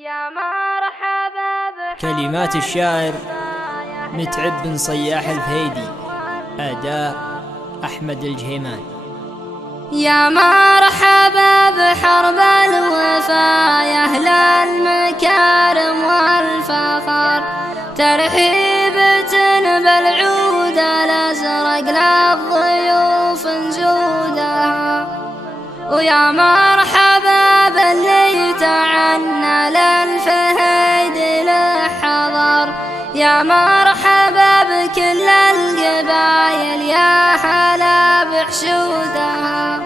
يا مرحبا كلمات الشاعر متعب بن صياح الفهيدي، أداء أحمد الجهيمان. يا مرحبا بحرب الوفا يا أهل المكارم والفخر، ترحيبة بالعود الأزرق للضيوف نزودها، ويا مرحبا باللي تعنى للفهيد لحضر، يا مرحبا بكل القبايل يا هلا بحشودها،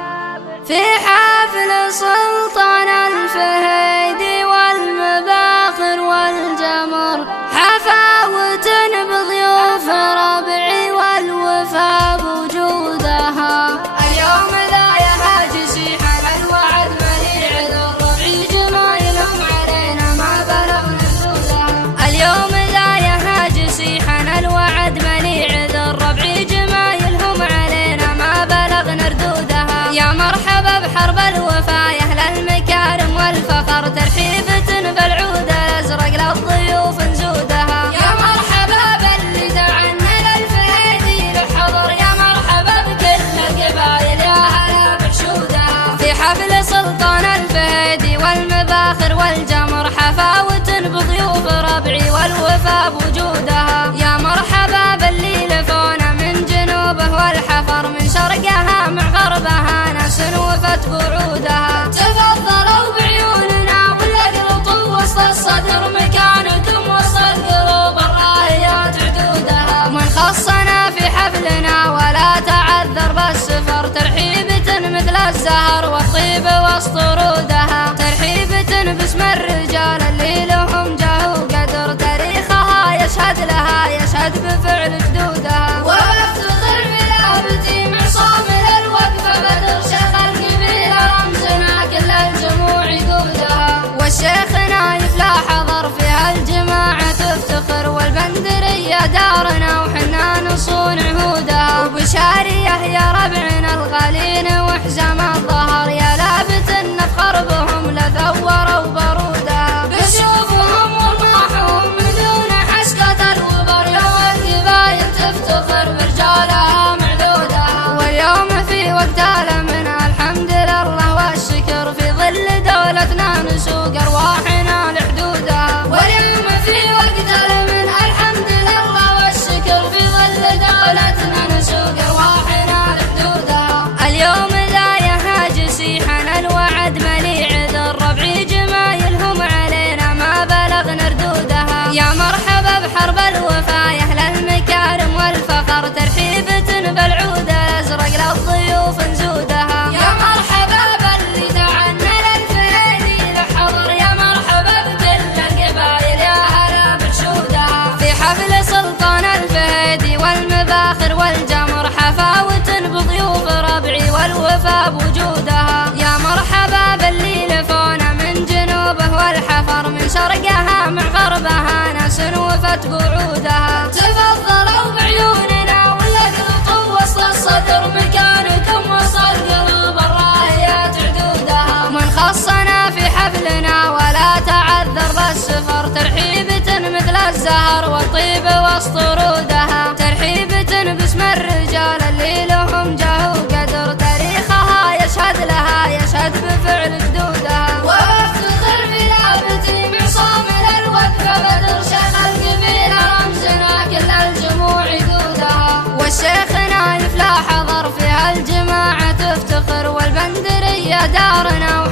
في حفل سلطان الفهيد والمباخر والجمر، حفاوة بضيوف ربعي والوفا بوجودها. اليوم لا يهاج سيحنا الوعد منيع الربعي جمايلهم علينا ما بلغنا حدودها. اليوم لا يهاج سيحنا الوعد منيع الربعي جمايلهم علينا ما بلغنا ردودها. يا مرحبا بحرب الوفا يا أهل المكارم والفخر، ترحيبة بالعود الأزرق للضيوف نزودها. يا مرحبا باللي دعنا للفهيد لحضر، يا مرحبا بكل القبايل يا هلا بحشودها، في حفل سلطان الفهيد والمباخر والجمر، حفاوة بضيوف ربعي والوفا بوجودها. يا مرحبا باللي لفونا من جنوبه والحفر، من شرقها مع غربها ناس وفت بوعودها. تفضلوا بعيوننا والأقلطوا وسط الصدر، مكانكم وسط القلوب الراهيات عدودها. من خصنا في حفلنا ولا تعذر بالسفر، ترحيبة مثل الزهر والطيب وسط ورودها، ترحيبة باسم الرجال اللي لهم جاه وقدر، تاريخها يشهد لها يشهد بفعل جدودها. وافتخر بلابتي معصوم للوقفة بدر، شيخ القبيلة رمزنا كل الجموع يقودها، والشيخ نايف لا حضر فيها الجماعة تفتخر، والبندرية دارنا وحنا نصون عهودها، وبشارية يا ربعنا الغالين وحزام الظهر، يا لابت نفخر بهم لثوروا برودها، بشوفهم ورماحهم من دون حشكة الوبر، يوم القبايل تفتخر برجالها معدودها. واليوم في وقت الأمن الحمد لله والشكر، في ظل دولتنا نسوق أرواحنا لحدودها. واليوم في وقت الأمن الحمد لله والشكر، في ظل دولتنا نسوق أرواحنا لحدودها. اليوم لا يهاج سيحنا الوعد مليع الربعي جمايلهم علينا ما بلغنا ردودها. يا مرحبا بحرب الوفا يا أهل المكارم والفخر، ترحيبة بالعود الأزرق للضيوف نزودها. يا مرحبا باللي دعنا للفهيد لحضر، يا مرحبا بكل القبايل يا هلا بحشودها، في حفل سلطان الفهيد والمباخر والجمر، حفاوة بضيوف ربعي والوفا بوجودها. يا مرحبا باللي لفونا من جنوبه والحفر، من شرقها مع غربها ناس وفت بوعودها. تفضلوا بعيوننا والأقلطوا وسط الصدر، مكانكم وسط القلوب الراهيات عدودها. من خصنا في حفلنا ولا تعذر بالسفر، ترحيبة مثل الزهر والطيب وسط ورودها، ترحيبة باسم الرجال اللي لهم جاه وقدر، تاريخها يشهد لها يشهد بفعل جدودها. وافتخر بلابتي معصوم للوقفة بدر، شيخ القبيلة رمزنا كل الجموع يقودها، والشيخ نايف لا حضر فيها الجماعة تفتخر، والبندرية دارنا